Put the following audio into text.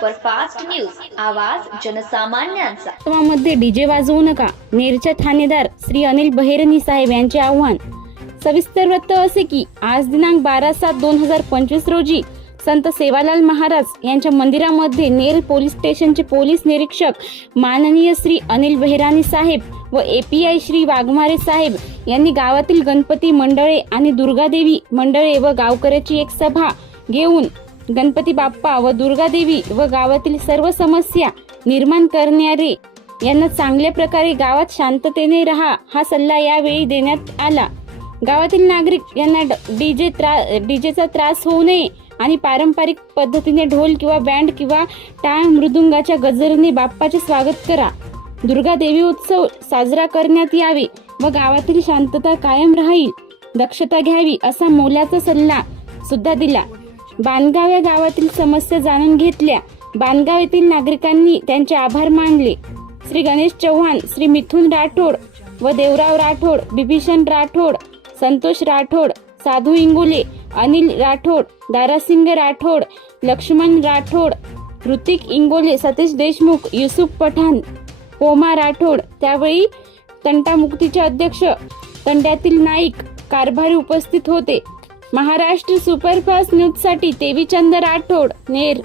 Superfast news, आवाज जनसामान्यांचा। मध्ये DJ वाजवू नका, नेरच्या ठाणेदार श्री अनिल बहिरनी साहेब यांचे आव्हान। सविस्तर वृत्त असे की आज दिनांक 12/7/2025 रोजी संत सेवालाल महाराज यांच्या मंदिरामध्ये नेर पोलीस स्टेशनचे पोलीस निरीक्षक माननीय श्री अनिल बहिरानी साहेब व एपीआय श्री वाघमारे साहेब यांनी गावातील गणपती मंडळे आणि दुर्गादेवी मंडळे व गावकऱ्याची एक सभा घेऊन गणपती बाप्पा व दुर्गादेवी व गावातील सर्व समस्या निर्माण करणारे यांना चांगल्या प्रकारे गावात शांततेने राहा हा सल्ला यावेळी देण्यात आला। गावातील नागरिक यांना डीजेचा त्रास होऊ नये आणि पारंपरिक पद्धतीने ढोल किंवा बँड किंवा टाळ मृदुंगाच्या गजराने बाप्पाचे स्वागत करा। दुर्गा देवी उत्सव साजरा करण्यात यावे व गावातील शांतता कायम राहील दक्षता घ्यावी असा मोलाचा सल्ला सुद्धा दिला। बाणगाव या गावातील समस्या जाणून घेतल्या। बाणगाव येथील नागरिकांनी त्यांचे आभार मानले। श्री गणेश चव्हाण, श्री मिथुन राठोड व देवराव राठोड, बिभीषण राठोड, संतोष राठोड, साधू इंगोले, अनिल राठोड, दारासिंग राठोड, लक्ष्मण राठोड, ऋतिक इंगोले, सतीश देशमुख, युसुफ पठाण, पोमा राठोड, त्यावेळी तंटामुक्तीचे अध्यक्ष तंड्यातील नाईक कारभारी उपस्थित होते। महाराष्ट्र सुपरफास्ट न्यूज साठी देवीचंद राठोड, नेर।